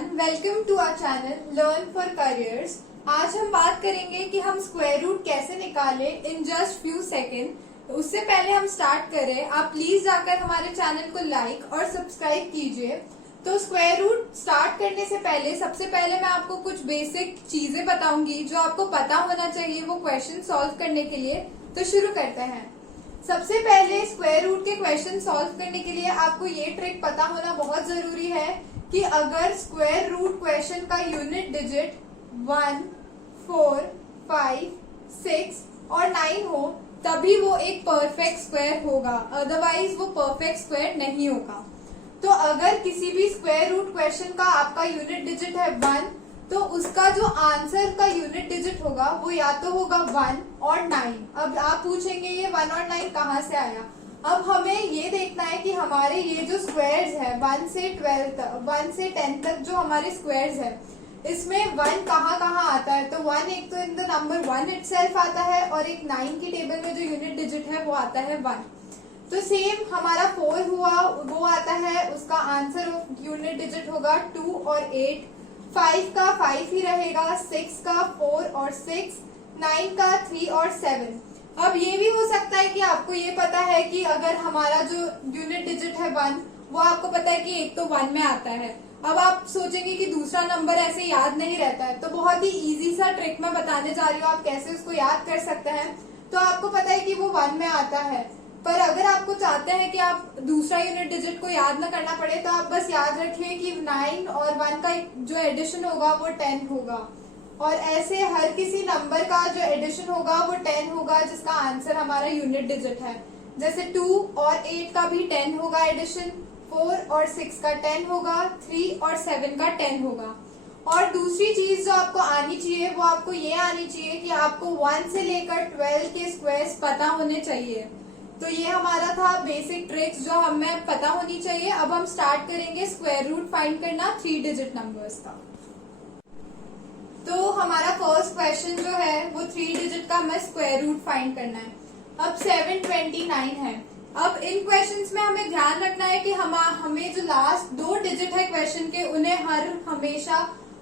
Everyone, welcome to our channel learn for careers. आज हम बात करेंगे कि हम स्क्वायर रूट कैसे निकालें इन जस्ट फ्यू सेकेंड। उससे पहले हम स्टार्ट करें, आप प्लीज जाकर हमारे चैनल को लाइक और सब्सक्राइब कीजिए। तो स्क्वायर रूट स्टार्ट करने से पहले सबसे पहले मैं आपको कुछ बेसिक चीजें बताऊंगी जो आपको पता होना चाहिए वो क्वेश्चन सॉल्व करने के लिए। तो शुरू करते हैं। सबसे पहले स्क्वायर रूट के क्वेश्चन सॉल्व करने के लिए आपको ये ट्रिक पता होना बहुत जरूरी है कि अगर स्क्वायर रूट क्वेश्चन का यूनिट डिजिट 1, 4, 5, 6 और 9 हो तभी वो एक परफेक्ट स्क्वायर होगा, अदरवाइज वो परफेक्ट स्क्वायर नहीं होगा। तो अगर किसी भी स्क्वायर रूट क्वेश्चन का आपका यूनिट डिजिट है 1, तो उसका जो आंसर का यूनिट डिजिट होगा वो या तो होगा 1 और 9। अब आप पूछेंगे ये 1 और 9 कहाँ से आया। अब हमें ये देखना है कि हमारे ये जो स्क्वायर्स है 1 से 10 तक जो हमारे स्क्वायर्स है इसमें 1 कहाँ कहाँ आता है। तो 1 एक तो इन द नंबर 1 इटसेल्फ आता है और एक 9 की टेबल में जो यूनिट डिजिट है वो आता है 1। तो सेम हमारा 4 हुआ वो आता है, उसका आंसर यूनिट डिजिट होगा 2 और 8। 5 का 5 ही रहेगा, 6 का 4 और 6, 9 का 3 और 7। अब ये भी हो सकता है कि आपको ये पता है कि अगर हमारा जो यूनिट डिजिट है 1 वो आपको पता है कि एक तो 1 में आता है। अब आप सोचेंगे कि दूसरा नंबर ऐसे याद नहीं रहता है, तो बहुत ही इजी सा ट्रिक मैं बताने जा रही हूँ, आप कैसे उसको याद कर सकते हैं। तो आपको पता है कि वो 1 में आता है, पर अगर आपको चाहते हैं कि आप दूसरा यूनिट डिजिट को याद ना करना पड़े तो आप बस याद रखिए कि 9 और 1 का जो एडिशन होगा वो 10 होगा, और ऐसे हर किसी नंबर का जो एडिशन होगा वो 10 होगा जिसका आंसर हमारा यूनिट डिजिट है। जैसे 2 और 8 का भी 10 होगा एडिशन, 4 और 6 का 10 होगा, 3 और 7 का 10 होगा। और दूसरी चीज जो आपको आनी चाहिए वो आपको ये आनी चाहिए कि आपको 1 से लेकर 12 के स्क्वायर्स पता होने चाहिए। तो ये हमारा था बेसिक ट्रिक्स जो हमें पता होनी चाहिए। अब हम स्टार्ट करेंगे स्क्वायर रूट फाइंड करना 3 डिजिट नंबर्स का। तो हमारा फर्स्ट क्वेश्चन जो है वो 3 डिजिट का हमें स्क्वायर रूट फाइंड करना है। अब 729 है। अब इन क्वेश्चंस में हमें ध्यान रखना है कि हमें जो लास्ट 2 डिजिट है क्वेश्चन के उन्हें हमेशा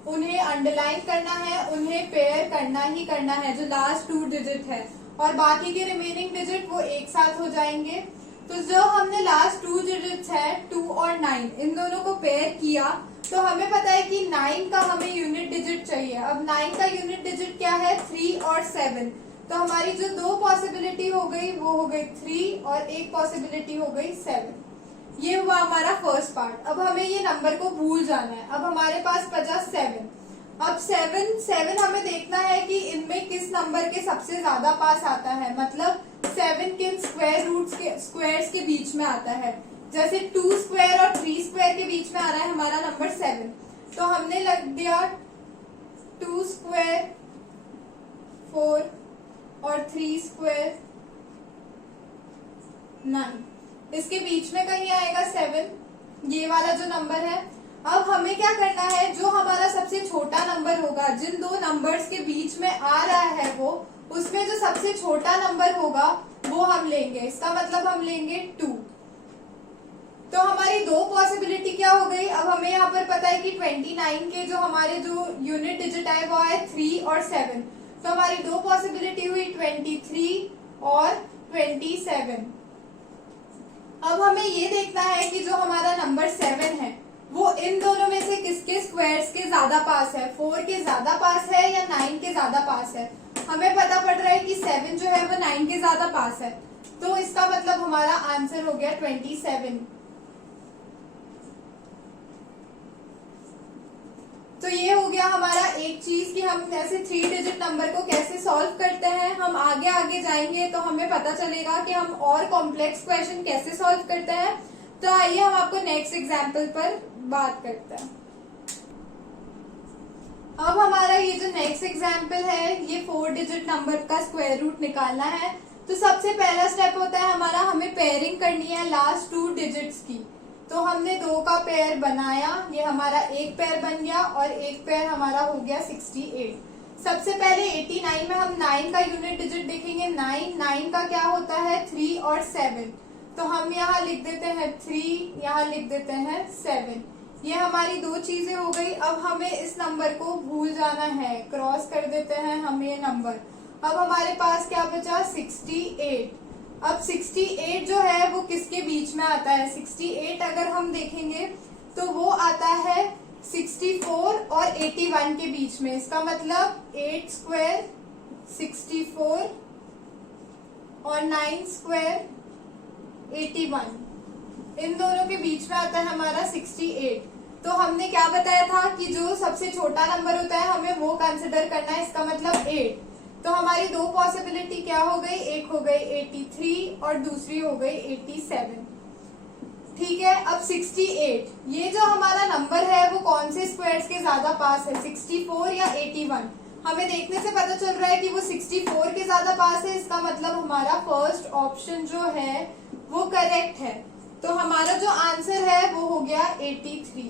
उन्हें अंडरलाइन करना है, उन्हें पेयर करना ही करना है जो लास्ट 2 डिजिट है, और बाकी के रिमेनिंग डिजिट वो एक साथ हो जाएंगे। तो जो हमने लास्ट 2 डिजिट्स है 2 और 9 इन दोनों को पेयर किया तो हमें पता है कि 9 का हमें यूनिट डिजिट चाहिए। अब 9 का यूनिट डिजिट क्या है 3 और 7। तो हमारी जो 2 पॉसिबिलिटी हो गई वो हो गई 3 और एक पॉसिबिलिटी हो गई 7। ये हुआ हमारा फर्स्ट पार्ट। अब हमें ये नंबर को भूल जाना है। अब हमारे पास बचा 7। अब 7 हमें देखना है कि इनमें किस नंबर के सबसे ज्यादा पास आता है, मतलब 7 के स्क्वायर रूट्स के स्क्वायर्स के बीच में आता है। जैसे 2 स्क्वायर और 3 स्क्वायर के बीच में आ रहा है हमारा नंबर 7, तो हमने लग दिया 2 स्क्वायर 4 और 3 स्क्वायर 9। इसके बीच में कहीं आएगा 7, ये वाला जो नंबर है। अब हमें क्या करना है, जो हमारा सबसे छोटा नंबर होगा जिन 2 नंबर्स के बीच में आ रहा है वो उसमें जो सबसे छोटा नंबर होगा वो हम लेंगे। इसका मतलब हम लेंगे 2। तो हमारी 2 पॉसिबिलिटी क्या हो गई। अब हमें यहाँ पर पता है कि 29 के जो हमारे जो यूनिट डिजिट है वो है 3 और 7। तो हमारी 2 पॉसिबिलिटी हुई 23 और 27। अब हमें ये देखना है कि जो हमारा नंबर 7 है वो इन दोनों में से किसके स्क्वायर्स के ज्यादा पास है, 4 के ज्यादा पास है या 9 के ज्यादा पास है। हमें पता पड़ रहा है कि 7 जो है वो 9 के ज्यादा पास है, तो इसका मतलब हमारा आंसर हो गया 27। तो ये हो गया हमारा एक चीज कि हम ऐसे 3 डिजिट नंबर को कैसे सॉल्व करते हैं। हम आगे आगे जाएंगे तो हमें पता चलेगा कि हम और कॉम्प्लेक्स क्वेश्चन कैसे सॉल्व करते हैं। तो आइए हम आपको नेक्स्ट एग्जाम्पल पर बात करते हैं। अब हमारा ये जो नेक्स्ट एग्जाम्पल है ये 4 डिजिट नंबर का स्क्वायर रूट निकालना है। तो सबसे पहला स्टेप होता है हमारा, हमें पेयरिंग करनी है लास्ट 2 डिजिट्स की। तो हमने 2 का पेयर बनाया, ये हमारा एक पेयर बन गया और एक पेयर हमारा हो गया 68। सबसे पहले 89 में हम 9 का यूनिट डिजिट देखेंगे। 9 का क्या होता है 3 और 7। तो हम यहाँ लिख देते हैं 3, यहाँ लिख देते हैं 7। ये हमारी दो चीजें हो गई। अब हमें इस नंबर को भूल जाना है, क्रॉस कर देते हैं हम ये नंबर। अब हमारे पास क्या बचा, 68। अब 68 जो है वो किसके बीच में आता है, 68 अगर हम देखेंगे तो वो आता है 64 और 81 के बीच में। इसका मतलब 8 स्क्वायर 64 और 9 स्क्वायर 81, इन दोनों के बीच में आता है हमारा 68। तो हमने क्या बताया था कि जो सबसे छोटा नंबर होता है हमें वो कंसिडर करना है, इसका मतलब 8। तो हमारी दो पॉसिबिलिटी क्या हो गई, एक हो गई 83 और दूसरी हो गई 87। ठीक है, अब 68 ये जो हमारा नंबर है वो कौन से स्क्वायर्स के ज्यादा पास है, 64 या 81। हमें देखने से पता चल रहा है कि वो 64 के ज्यादा पास है। इसका मतलब हमारा फर्स्ट ऑप्शन जो है वो करेक्ट है। तो हमारा जो आंसर है वो हो गया 83।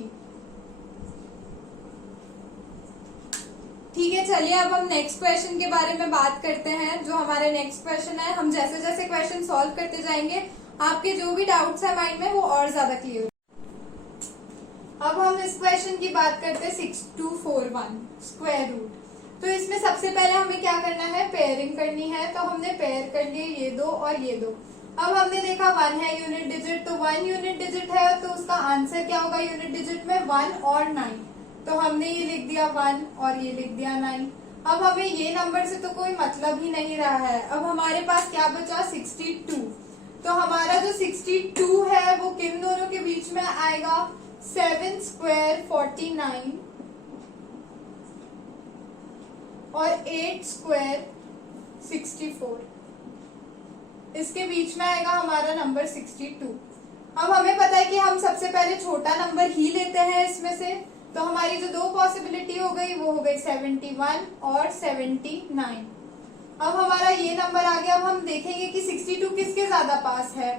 ठीक है, चलिए अब हम नेक्स्ट क्वेश्चन के बारे में बात करते हैं। जो हमारे नेक्स्ट क्वेश्चन है, हम जैसे जैसे क्वेश्चन सॉल्व करते जाएंगे आपके जो भी डाउट्स है माइंड में वो और ज्यादा क्लियर। अब हम इस क्वेश्चन की बात करते हैं 6241 स्क्वायर रूट। तो इसमें सबसे पहले हमें क्या करना है, पेयरिंग करनी है। तो हमने पेयर कर लिए ये दो और ये दो। अब हमने देखा 1 है यूनिट डिजिट, तो 1 यूनिट डिजिट है तो उसका आंसर क्या होगा यूनिट डिजिट में, 1 और 9। तो हमने ये लिख दिया 1 और ये लिख दिया 9। अब हमें ये नंबर से तो कोई मतलब ही नहीं रहा है। अब हमारे पास क्या बचा, 62। तो हमारा जो 62 है वो किन दोनों के बीच में आएगा, 7 स्क्वायर 49 और 8 स्क्वायर 64, इसके बीच में आएगा हमारा नंबर 62। अब हमें पता है कि हम सबसे पहले छोटा नंबर ही लेते हैं इसमें से। तो हमारी जो दो पॉसिबिलिटी हो गई वो हो गई 71 और 79। अब हमारा ये नंबर आ गया। अब हम देखेंगे कि 62 किसके ज्यादा पास है,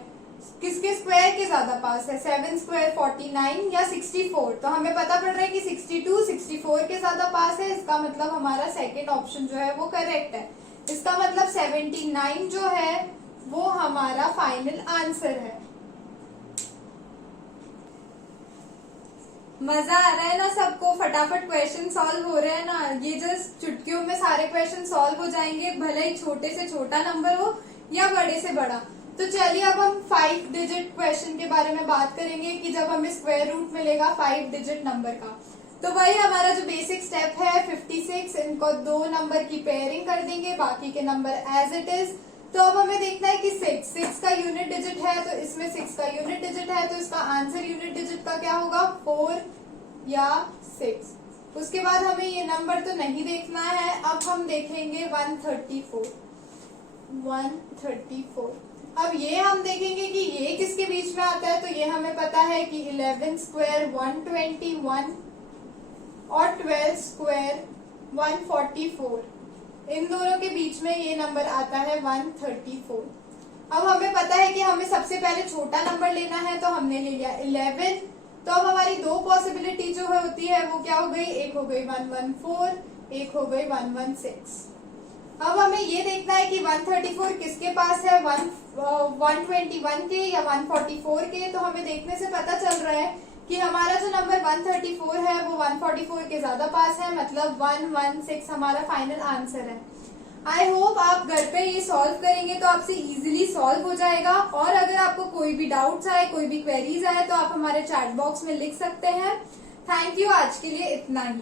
किसके स्क्वायर के ज्यादा पास है, 7 स्क्वायर 49 या 64। तो हमें पता पड़ रहा है कि 62 64 के ज्यादा पास है। इसका मतलब हमारा सेकेंड ऑप्शन जो है वो करेक्ट है। इसका मतलब 79 जो है वो हमारा फाइनल आंसर है। मजा आ रहा है ना सबको, फटाफट क्वेश्चन सॉल्व हो रहे हैं ना। ये जस्ट चुटकियों में सारे क्वेश्चन सॉल्व हो जाएंगे, भले ही छोटे से छोटा नंबर हो या बड़े से बड़ा। तो चलिए अब हम 5 डिजिट क्वेश्चन के बारे में बात करेंगे कि जब हमें स्क्वायर रूट मिलेगा 5 डिजिट नंबर का। तो वही हमारा जो बेसिक स्टेप है 56, इनको दो नंबर की पेयरिंग कर देंगे, बाकी के नंबर एज इट इज। तो अब हमें देखना है कि 6 का यूनिट डिजिट है, तो इसमें 6 का यूनिट डिजिट है, तो इसका आंसर यूनिट डिजिट का क्या होगा, 4 या 6। उसके बाद हमें ये नंबर तो नहीं देखना है। अब हम देखेंगे 134। अब ये हम देखेंगे कि ये किसके बीच में आता है। तो ये हमें पता है कि 11 स्क्वायर 121 और 12 स्क्वायर 144, इन दोनों के बीच में ये नंबर आता है 134। अब हमें पता है कि हमें सबसे पहले छोटा नंबर लेना है, तो हमने ले लिया 11। तो अब हमारी दो पॉसिबिलिटी जो होती है वो क्या हो गई, एक हो गई 114, एक हो गई 116। अब हमें ये देखना है कि 134 किसके पास है, 121 के या 144 के। तो हमें देखने से पता चल रहा है कि हमारा जो नंबर 134 है वो 144 के ज्यादा पास है, मतलब 116 हमारा फाइनल आंसर है। आई होप आप घर पे ये सॉल्व करेंगे तो आपसे इजीली सॉल्व हो जाएगा। और अगर आपको कोई भी डाउट्स आए, कोई भी क्वेरीज आए तो आप हमारे चैट बॉक्स में लिख सकते हैं। थैंक यू, आज के लिए इतना ही।